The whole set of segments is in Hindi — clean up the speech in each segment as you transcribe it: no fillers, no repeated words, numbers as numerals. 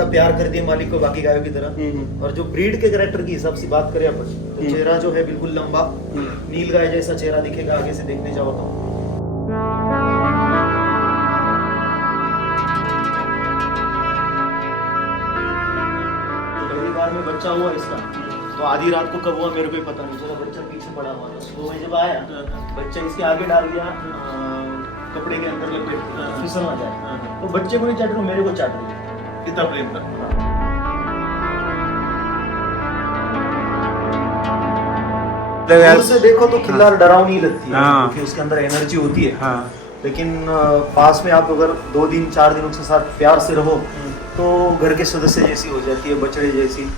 ज्यादा प्यार कर दिए मालिक को बाकी गायों की तरह। और जो ब्रीड के कैरेक्टर की हिसाब से बात करें अपन, तो चेहरा जो है बिल्कुल लंबा नील गाय जैसा चेहरा दिखेगा आगे से देखने जाओ तो। पहली बार में बच्चा हुआ इसका, तो आधी रात को कब हुआ मेरे को ही पता नहीं चला, बच्चा पीछे पड़ा हुआ था। तो मैं जब आया, बच्चा इसके आगे डाल दिया, कपड़े के अंदर लपेट दिया, फिसल ना जाए। तो बच्चे को नहीं चाट रहा, मेरे को चाट रही। कितना प्रेम था। दूर से देखो तो खिल्लार डरावनी लगती है, क्योंकि उसके अंदर एनर्जी होती है। लेकिन पास में आप अगर 2 दिन 4 दिन उसके साथ प्यार से रहो तो घर के सदस्य जैसी हो जाती है, बछड़े जैसी।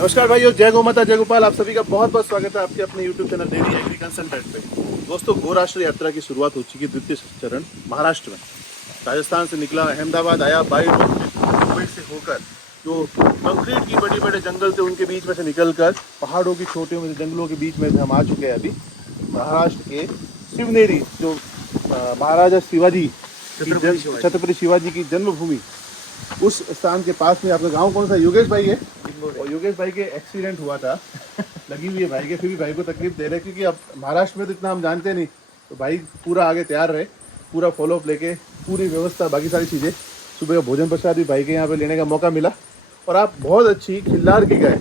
नमस्कार भाइयों, जय गौ माता जय गोपाल। आप सभी का बहुत बहुत स्वागत है आपके अपने YouTube channel daily agri consultant पे। दोस्तों, गो राष्ट्र यात्रा की शुरुआत हो चुकी है, द्वितीय चरण महाराष्ट्र में। राजस्थान से निकला, अहमदाबाद आया, बाई रोड मुंबई से होकर जो कंक्रीट की बड़े बड़े जंगल थे उनके बीच में से निकलकर पहाड़ों की छोटे मोटे जंगलों के बीच में से हम आ चुके हैं अभी महाराष्ट्र के शिवनेरी, जो महाराजा शिवाजी छत्रपति शिवाजी की जन्मभूमि, उस स्थान के पास में। आपका गांव कौन सा? योगेश भाई है। और योगेश भाई के एक्सीडेंट हुआ था, लगी हुई है भाई के, फिर भी भाई को तकलीफ दे रहे, क्योंकि अब महाराष्ट्र में तो इतना हम जानते नहीं। तो भाई पूरा आगे तैयार रहे, पूरा फॉलोअप लेके, पूरी व्यवस्था, बाकी सारी चीज़ें। सुबह का भोजन प्रसाद भी भाई के यहाँ पे लेने का मौका मिला। और आप बहुत अच्छी खिल्लार की गाय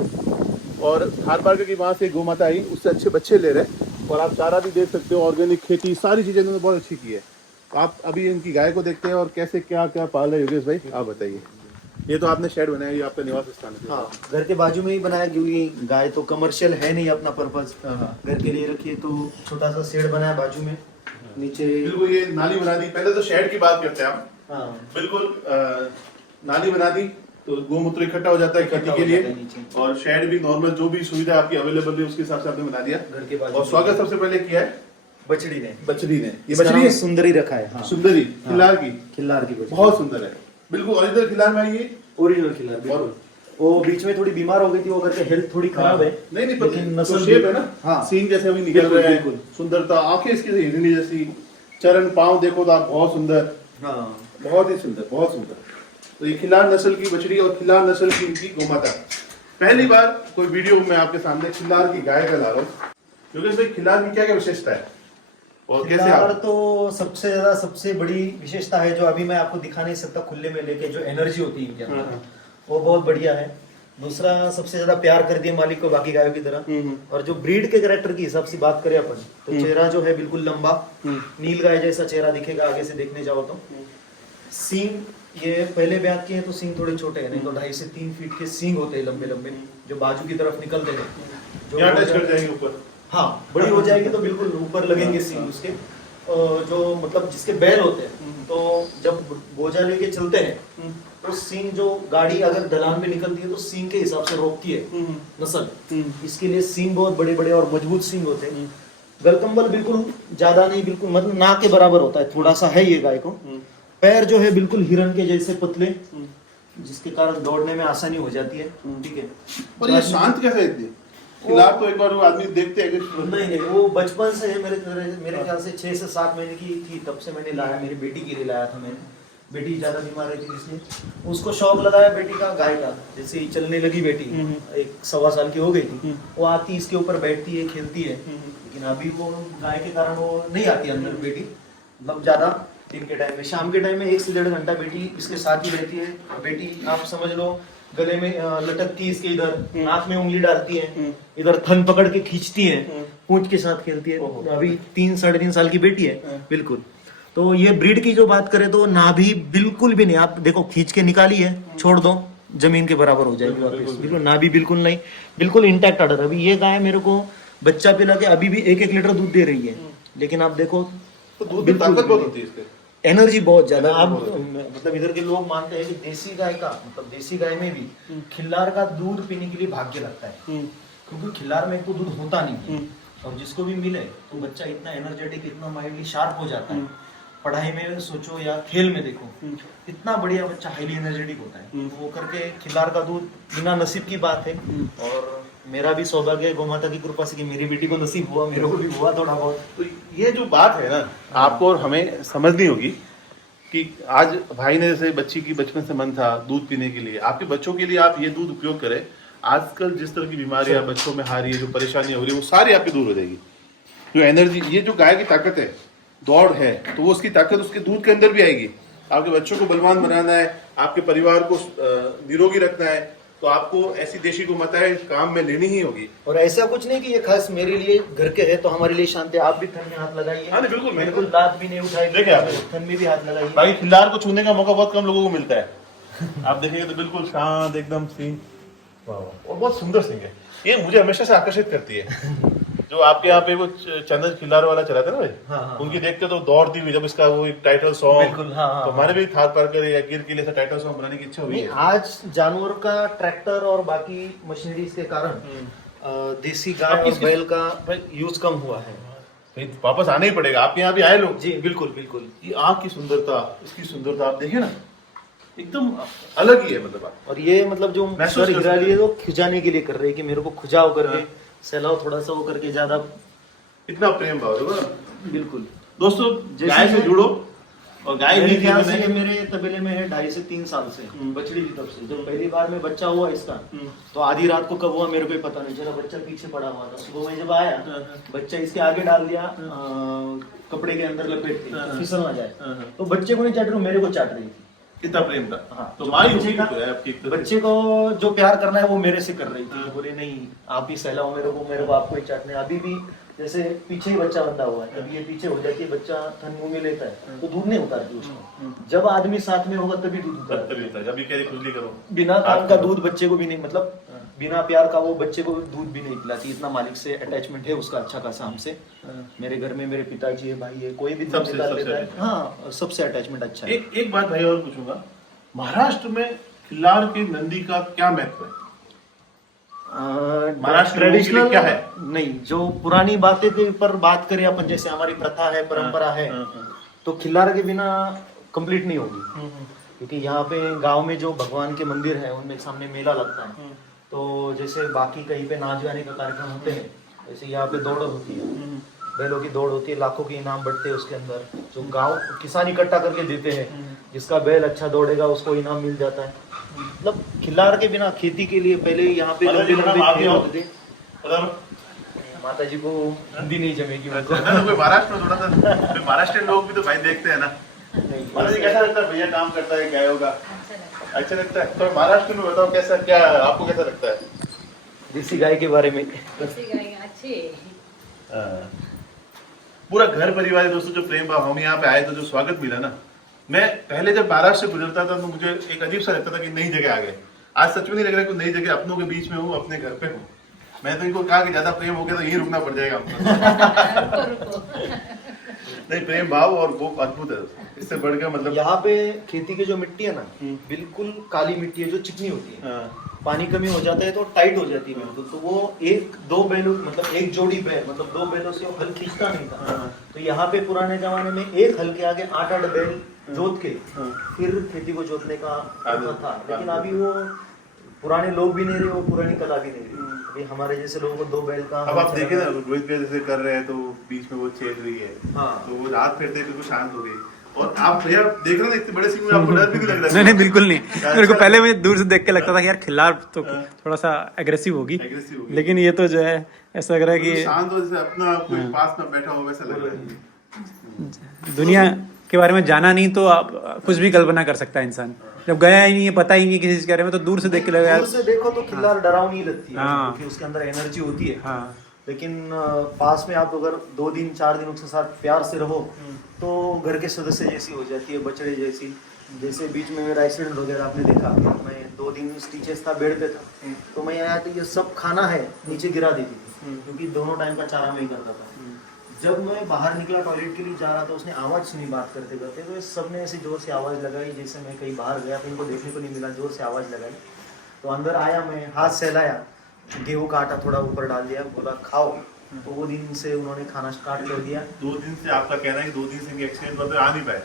और खार पार की वहाँ से गौ माता आई, उससे अच्छे बच्चे ले रहे। और आप चारा भी देख सकते हो, ऑर्गेनिक खेती, सारी चीज़ें इन्होंने बहुत अच्छी की है। आप अभी इनकी गाय को देखते हैं और कैसे क्या क्या पाल रहे योगेश भाई, आप बताइए। ये तो आपने शेड बनाया, ये आपका निवास स्थान है। हाँ, घर के बाजू में ही बनाया, क्योंकि गाय तो कमर्शियल है नहीं, अपना पर्पज घर के लिए रखिए, तो छोटा सा शेड बनाया बाजू में। नीचे बिल्कुल ये नाली बना दी। पहले तो शेड की बात करते हैं हम। हाँ, बिल्कुल नाली बना दी तो गोमूत्र इकट्ठा हो जाता है खेती के लिए। और शेड भी नॉर्मल जो भी सुविधा आपकी अवेलेबल है उसके हिसाब से आपने बना दिया घर के बाजू। और स्वागत सबसे पहले किया है बछड़ी ने। ये बछड़ी है, सुंदरी रखा है। हाँ। सुंदरी खिल्लार की, खिल्लार की बछड़ी बहुत सुंदर है, बिल्कुल ओरिजिनल खिल्लार में ये ओरिजिनल खिल्लार। बिल्कुल। वो बीच में थोड़ी बीमार हो गई थी, वो करके हेल्थ थोड़ी खराब है। नहीं लेकिन तो नस्ल शेप है ना। हाँ, सीन जैसे अभी निकल रहे हैं, सुंदरता, आंखें इसकी हिरनी जैसी, चरण पांव देखो तो आप बहुत सुंदर। हाँ, बहुत ही सुंदर, बहुत सुंदर। तो ये खिल्लार नस्ल की बछड़ी और खिल्लार नस्ल की इनकी गौ माता। पहली बार कोई वीडियो में आपके सामने खिल्लार की गाय का ला रहा हूँ। क्योंकि भाई खिल्लार की क्या क्या विशेषता है और कैसे खिल्लार आप? तो सबसे ज्यादा सबसे बड़ी विशेषता है, जो अभी मैं आपको दिखा नहीं सकता खुले में लेके, जो एनर्जी होती है इनके अंदर, वो बहुत बढ़िया है। दूसरा, सबसे ज्यादा प्यार कर दिए मालिक को बाकी गायों की तरह। और जो ब्रीड के कैरेक्टर की हिसाब से बात करें अपन, तो चेहरा जो है बिल्कुल लंबा नील गाय जैसा चेहरा दिखेगा आगे से देखने जाओ तो। सींग ये पहले ब्याह किए तो सींग थोड़े छोटे हैं, नहीं तो 2.5 से 3 फीट के सींग होते हैं, लंबे लंबे, जो बाजू की तरफ निकलते हैं। जो यहाँ टच कर जाएंगे ऊपर। हाँ, बड़ी हो जाएगी तो बिल्कुल ऊपर लगेंगे सींग उसके। जो मतलब जिसके बैल होते हैं, तो जब बोझा लेके चलते हैं तो सींग, जो गाड़ी अगर ढलान में निकलती है तो सींग के हिसाब से रोकती है नस्ल। इसके लिए सींग बहुत बड़े बड़े और मजबूत सींग होते हैं। गलकंबल बिल्कुल ज्यादा नहीं, बिल्कुल मतलब नाक के बराबर होता है, थोड़ा सा है ये गाय को। पैर जो है बिल्कुल हिरन के जैसे पतले, जिसके कारण दौड़ने में आसानी हो जाती है। ठीक है। और ये शांत कैसे इतनी? खिल्लार तो एक बार वो आदमी देखते हैं कि नहीं, वो बचपन से है, मेरे ख्याल से 6 से 7 महीने की थी तब से मैंने लाया। मेरी बेटी के लिए लाया था मैंने। बेटी ज्यादा बीमार रहती थी, इसलिए उसको शौक लगाया बेटी का, गाय का। जैसे ही चलने लगी बेटी, 1-1.25 साल की हो गई थी, वो आती इसके ऊपर बैठती है, खेलती है। लेकिन अभी वो गाय के कारण वो नहीं आती अंदर बेटी, मतलब ज्यादा। दिन के टाइम में, शाम के टाइम में 1 से 1.5 घंटा बेटी इसके साथ ही रहती है। बेटी आप समझ लो गले में लटकती है, इसके इधर नाक में उंगली डालती है, इधर थन पकड़ के खींचती है, पूंछ के साथ खेलती है। अभी 3-3.5 साल की बेटी है। बिल्कुल। तो ये ब्रीड की जो बात करें तो नाभि बिल्कुल भी नहीं, आप देखो खींच के निकाली है, छोड़ दो जमीन के बराबर हो जाएगी वापस। बिल्कुल नाभि बिल्कुल नहीं, बिल्कुल इंटैक्ट अडर। अभी ये गाय मेरे को बच्चा पिला के अभी भी 1-1 लीटर दूध दे रही है। लेकिन आप देखो तो दूध में ताकत बहुत होती है इसके, एनर्जी बहुत ज्यादा। अब मतलब इधर के लोग मानते हैं कि देसी गाय का, मतलब देसी गाय में भी खिल्लार का दूध पीने के लिए भाग्य लगता है, क्योंकि खिल्लार में तो दूध होता नहीं है। और जिसको भी मिले तो बच्चा इतना एनर्जेटिक, इतना माइंडली शार्प हो जाता है, पढ़ाई में सोचो या खेल में देखो, इतना बढ़िया बच्चा हाईली एनर्जेटिक होता है। वो करके खिल्लार का दूध पीना नसीब की बात है। और मेरा भी सौभाग्य है गौ माता की कृपा से कि मेरी बेटी को नसीब हुआ, मेरे को भी हुआ थोड़ा बहुत। तो ये जो बात है ना, आपको और हमें समझनी होगी कि आज भाई ने जैसे बच्ची की बचपन से मन था दूध पीने के लिए, आपके बच्चों के लिए आप ये दूध उपयोग करें। आजकल जिस तरह की बीमारियां बच्चों में आ रही है, जो परेशानी हो रही है, वो सारी आपकी दूर हो जाएगी। जो एनर्जी, ये जो गाय की ताकत है, दौड़ है, तो वो उसकी ताकत उसके दूध के अंदर भी आएगी। आपके बच्चों को बलवान बनाना है, आपके परिवार को निरोगी रखना है, तो आपको ऐसी देशी गोमाताएं काम में लेनी ही होगी। और ऐसा कुछ नहीं कि ये खास मेरे लिए घर के है तो हमारे लिए शांति। आप भी थन में हाथ लगाइए। हाँ बिल्कुल, मेरे को दांत भी नहीं उठाई, देखिए आप थन में भी हाथ लगाइए। भाई खिल्लार को छूने का मौका बहुत कम लोगों को मिलता है। आप देखेंगे तो बिल्कुल शांत एकदम सीन, और बहुत सुंदर सिंह है। ये मुझे हमेशा से आकर्षित करती है। जो आपके यहाँ पे वो चंदन खिल्लार वाला चला था ना भाई, हाँ, उनकी देखते तो दौड़ती हुई, जब इसका वो एक टाइटल सॉन्ग, बिल्कुल, हाँ, तो हमारे भी थार पार कर या गिर के लिए टाइटल सॉन्ग बनाने की इच्छा हुई है। आज जानवर का ट्रैक्टर और बाकी मशीनरीज के कारण देसी गाय और बैल का यूज कम हुआ है। भाई वापस आना ही पड़ेगा, आपके यहाँ भी आए लोग। जी बिल्कुल बिल्कुल। ये आँख की सुंदरता, इसकी सुंदरता आप देखिए ना, एकदम अलग ही है। मतलब आप और ये मतलब जो महसूस सर कर हिरा सकते लिए तो खिंचाने के लिए कर रहे हैं कि मेरे को खुजाव करके सहलाओ थोड़ा सा, वो करके ज्यादा इतना प्रेम भाव देखो ना। बिल्कुल। दोस्तों जैसे गाय से मैं- जुड़ो, और गाय मेरे भी ख्याल जीवन से ये है। मेरे तबेले में है 2.5 से 3 साल से, बछड़ी की तब से। जब पहली बार में बच्चा हुआ इसका, तो आधी रात को कब हुआ मेरे को ही पता नहीं चला, बच्चा पीछे पड़ा हुआ था। सुबह में जब आया, बच्चा इसके आगे डाल दिया कपड़े के अंदर लपेट के, तो फिसल ना जाए। तो बच्चे को नहीं चाट रही, मेरे को चाट रही थी। कितना प्रेम था। हाँ, तो जो माँ ही बच्चे होगी का- तो है आपकी एक तरह से। बच्चे को जो प्यार करना है वो मेरे से कर रही थी। बोले नहीं आप ही सहलाओ मेरे को आपको ही चाटना है। अभी भी जैसे पीछे ही बच्चा बंधा हुआ है, तभी ये पीछे हो जाती है, बच्चा थन मुंह में लेता है तो दूध नहीं उतारती उसको। जब आदमी साथ में होगा तभी दूध उतारता तभी होता है, जब ये कह रही खुजली करो। है। बिना काम का दूध बच्चे को भी नहीं, मतलब बिना प्यार का वो बच्चे को दूध भी नहीं पिलाती। इतना मालिक से अटैचमेंट है उसका अच्छा खासा हमसे। मेरे घर में मेरे पिताजी है, भाई है, कोई भी दूध सबसे- निकाल सबसे लेता है। attachment। हाँ, सबसे अटैचमेंट अच्छा है। एक बात भाई और पूछूंगा, महाराष्ट्र में खिल्लार के नंदी का क्या महत्व है? महाराष्ट्र लोगों के लिए ट्रेडिशनल क्या है? नहीं, जो पुरानी बातें के ऊपर बात करें अपन, जैसे हमारी प्रथा है, परंपरा है, तो खिल्लार के बिना कंप्लीट नहीं होगी। क्योंकि यहाँ पे गांव में जो भगवान के मंदिर है उनमें सामने मेला लगता है। तो जैसे बाकी कहीं पे नाच गाने का कार्यक्रम होते हैं, जैसे यहाँ पे दौड़ होती है, बैलों की दौड़ होती है, लाखों के इनाम बढ़ते हैं उसके अंदर, जो गांव किसान इकट्ठा करके देते हैं। जिसका बैल अच्छा दौड़ेगा उसको इनाम मिल जाता है। मतलब खिल्लार के बिना खेती के लिए पहले यहाँ पे माता जी लंबे प्रणाम, आप भी खेत आओ। होते थे। मतलब माता जी को हिंदी नहीं जमेगी उनको। ना, कोई महाराष्ट्र में थोड़ा सा, कोई महाराष्ट्र लोग भी तो भाई देखते हैं ना। नहीं, माता जी कैसा लगता है भैया काम करता है गायों का? अच्छा लगता है। तो महाराष्ट्र में बताओ कैसा, क्या आपको कैसा लगता है? देसी गाय के बारे में अच्छी हाँ। पूरा घर परिवार है दोस्तों, जो प्रेम भाव, हम यहाँ पे आए तो जो स्वागत मिला ना, मैं पहले जब महाराष्ट्र से गुजरता था तो मुझे एक अजीब सा लगता था कि नई जगह आ गए। आज सच में नहीं लग रहा है कि नई जगह, अपनों के बीच में हूँ, अपने घर पे हूँ। मैं तो इनको कहा कि ज्यादा प्रेम हो गया तो यहीं रुकना पड़ जाएगा हमको। नहीं, प्रेम भाव और वो अद्भुत है, इससे बढ़कर मतलब। यहाँ पे खेती की जो मिट्टी है ना, बिल्कुल काली मिट्टी है, जो चिकनी होती है। हाँ, पानी कमी हो जाता है तो टाइट हो जाती है बिल्कुल। तो वो एक दो बैलों, मतलब एक जोड़ी बैल, मतलब 2 बैलों से वो हल खींचता नहीं था। हाँ। तो यहाँ पे पुराने जमाने में एक हल के आगे 8-8 बैल जोत के हाँ। फिर खेती को जोतने का आदत था। लेकिन हाँ। अभी वो पुराने लोग भी नहीं रहे, वो पुरानी कला भी नहीं रही। अभी हमारे जैसे लोगों को 2 बैल का अब आप देखें ना, रोहित भैया जैसे कर रहे हैं तो बीच में वो छेद रही है, हाँ। तो वो रात फिरते बिल्कुल शांत हो गई। और आप भैया देख रहे हैं इतने बड़े सीन में आपको डर भी नहीं लग रहा है? नहीं बिल्कुल नहीं। अच्छा मेरे को लगा। पहले मैं दूर से देख के लगता था कि यार खिल्लार तो थोड़ा सा एग्रेसिव होगी, Aggressive होगी। लेकिन ये तो जो है ऐसा लग रहा है बिल्कुल कि शांत हो, जैसे अपना कोई पास में बैठा हो वैसा लग रहा है। दुनिया के बारे में जाना नहीं तो आप कुछ भी कल्पना कर सकता है इंसान। जब गया ही नहीं है, पता ही नहीं है किसी चीज के बारे में, तो दूर से देख के लगा यार। दूर से देखो तो खिल्लार डरावनी लगती है, हाँ। क्योंकि उसके अंदर एनर्जी होती है। हाँ। लेकिन पास में आप अगर 2 दिन 4 दिन उसके साथ प्यार से रहो तो घर के सदस्य जैसी हो जाती है, बछड़े जैसी। जैसे बीच में मेरा एक्सीडेंट वगैरह आपने देखा, मैं 2 दिन स्टिचेस था, बेड पे था, तो मैं आया तो ये सब खाना है नीचे गिरा देती थी, क्योंकि दोनों टाइम का चारा मैं ही करता था। जब मैं बाहर निकला टॉयलेट के लिए जा रहा था, उसने आवाज़ सुनी बात करते करते, तो सब ने ऐसी जोर से आवाज़ लगाई जैसे मैं कहीं बाहर गया तो इनको देखने को नहीं मिला, जोर से आवाज़ लगाई। तो अंदर आया, मैं हाथ सहलाया, गेहूं का आटा थोड़ा ऊपर डाल दिया, बोला खाओ, तो वो दिन से उन्होंने खाना स्टार्ट कर दिया। 2 दिन से आपका कहना है कि 2 दिन से इनके एक्सीडेंट पर आ नहीं पाए,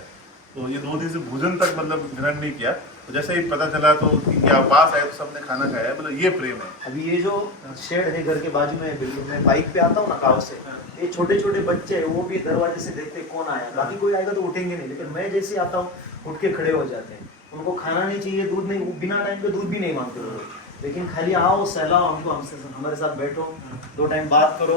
तो ये 2 दिन से भोजन तक मतलब ग्रहण नहीं किया, तो जैसे ही पता चला तो इनके आप पास आए तो सबने खाना खाया, मतलब ये प्रेम है। अभी ये जो शेड है घर के बाजू में है बिल्कुल, मैं बाइक पे आता हूँ ना गाँव से, ये छोटे छोटे बच्चे हैं, वो भी दरवाजे से देखते कौन आया, बाकी कोई आएगा तो उठेंगे नहीं, लेकिन मैं जैसे आता हूँ उठ के खड़े हो जाते हैं। उनको खाना नहीं चाहिए, दूध नहीं, वो बिना टाइम पे दूध भी नहीं मांगते वो, लेकिन खाली आओ सहलाओ हमको, हमसे हमारे साथ बैठो, 2 टाइम बात करो,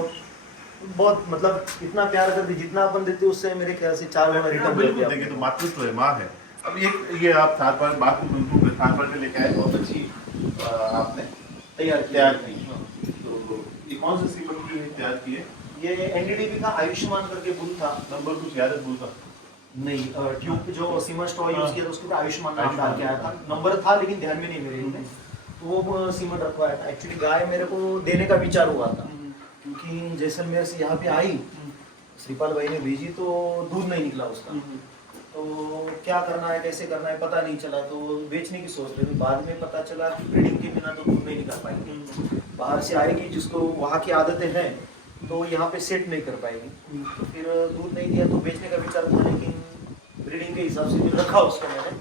बहुत मतलब इतना प्यार करते, जितना अपन देते उससे मेरे ख्याल से 4 गुना रिटर्न बिल्कुल देखिए, तो मातृत्व है, माँ है। अब ये आप थार पर बात को थार पर से लेके आए, बहुत अच्छी आपने तैयार की। तो ये कौन सा सीमेंट की तैयार की है? ये एनडीडीबी का आयुष्मान करके बुल था, नंबर कुछ याद है बुल का? नहीं ट्यूब जो सीमेंट स्ट्रॉ यूज किया था उसके ऊपर आयुष्मान नाम डाल के आया था, नंबर था लेकिन ध्यान में नहीं मेरे में, तो वो सीमेंट रखवाया था। एक्चुअली गाय मेरे को देने का विचार हुआ था, क्योंकि जैसलमेर से यहाँ पे आई, श्रीपाल भाई ने भेजी तो दूध नहीं निकला उसका, तो क्या करना है कैसे करना है पता नहीं चला, तो बेचने की सोच रहे थे। बाद में पता चला कि ब्रीडिंग के बिना तो दूध नहीं निकाल पाएंगे, बाहर से आएगी जिसको वहाँ की आदतें हैं तो यहाँ पे सेट नहीं कर पाएगी, तो फिर दूध नहीं दिया तो बेचने का विचार था, लेकिन ब्रीडिंग के हिसाब से फिर रखा उसको मैंने।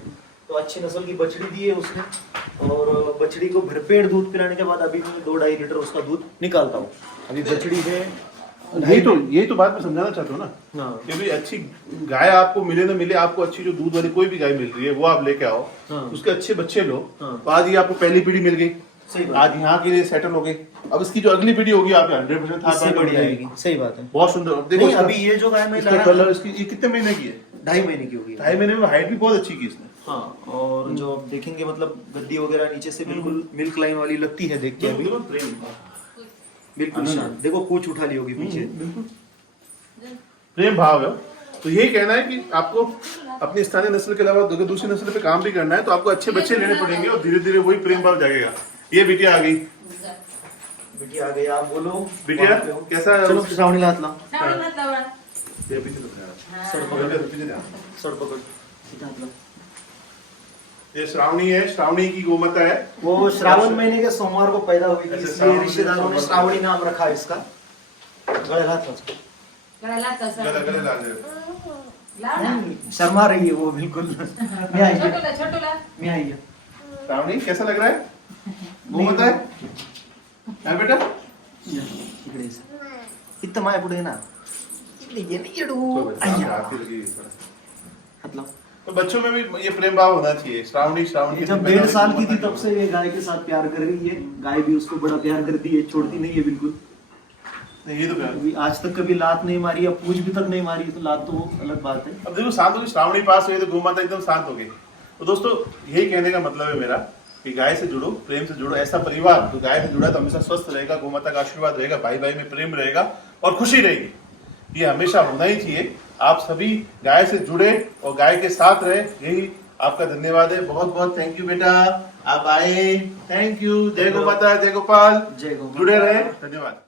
तो अच्छी नस्ल की बछड़ी दी है उसने, और बछड़ी को भरपेट दूध पिलाने के बाद अभी मैं 2-2.5 लीटर उसका दूध निकालता हूँ। अभी बछड़ी है, यही तो बात मैं समझाना चाहता हूँ ना, हाँ कि भाई अच्छी गाय आपको मिले ना मिले, आपको अच्छी जो दूध वाली कोई भी गाय मिल रही है वो आप लेके आओ, हाँ। उसके अच्छे बच्चे लो, हाँ। तो आज ये आपको पहली पीढ़ी मिल गई, सही बात, आज यहाँ के लिए सेटल हो गई। अब इसकी जो अगली पीढ़ी होगी आपके 100% इससे बड़ी आएगी, सही बात है। बहुत सुंदर। अब देखो नहीं, इसका- अभी ये जो गाय मैं इसका लाया कलर, इसकी ये कितने महीने की है? 2.5 महीने की होगी। 2.5 महीने में हाइट भी बहुत अच्छी की इसने। हाँ, और जो आप देखेंगे मतलब गद्दी वगैरह नीचे से बिल्कुल मिल्क लाइन वाली लगती है, देख के अभी बिल्कुल शांत। देखो पूछ उठा ली होगी पीछे, प्रेम भाव है। तो यही कहना है कि आपको अपनी स्थानीय नस्ल के अलावा अगर दूसरी नस्ल पे काम भी करना है तो आपको अच्छे बच्चे लेने पड़ेंगे, और धीरे धीरे वही प्रेम भाव जागेगा। ये बिटिया आ गई, बिटिया आ गई, आप बोलो बिटिया कैसा है? चलो श्रावणी हाथ लाओ, ये पीछे तो खड़ा है। सर पकड़, पीछे ध्यान। सर पकड़, सीधा हाथ लाओ। ये श्रावणी है, श्रावणी की गोमाता है। वो श्रावण महीने के सोमवार को पैदा हुई थी, अच्छा, इसलिए श्रावण रिश्तेदारों ने महीने श्रावणी नाम रखा इसका। गले हाथ लाओ। गले गले डाल दे। नहीं, शर्मा रही है वो बिल्कुल। मैं आई, मैं आई। श्रावणी कैसा लग रहा है? गोमाता है? है बेटा? इकडे इथं माया पुढे ना, इकडे ये नाही येडू, अय्या हाथ लाओ। तो बच्चों में भी ये प्रेम भाव होना चाहिए। श्रावणी श्रावणी जब 1.5 साल की थी तब से ये गाय के साथ प्यार कर रही है, गाय भी उसको बड़ा प्यार करती है, छोड़ती नहीं है बिल्कुल। नहीं, ये तो प्यार। अभी आज तक कभी लात नहीं मारी, अब पूछ भी तक नहीं मारी, तो लात तो अलग बात है। अब देखो शांत होगी, श्रावणी पास हुई तो गोमाता एकदम शांत हो गई। तो दोस्तों यही कहने का मतलब है मेरा कि गाय से जुड़ो, प्रेम से जुड़ो। ऐसा परिवार जो गाय से जुड़ा तो हमेशा स्वस्थ रहेगा, गोमाता का आशीर्वाद रहेगा, भाई भाई में प्रेम रहेगा और खुशी रहेगी। ये हमेशा होना ही चाहिए। आप सभी गाय से जुड़े और गाय के साथ रहे, यही आपका धन्यवाद है। बहुत बहुत थैंक यू बेटा, आप आए, थैंक यू। जय गो माता, जय गोपाल, जय गो माता। जुड़े रहे, धन्यवाद।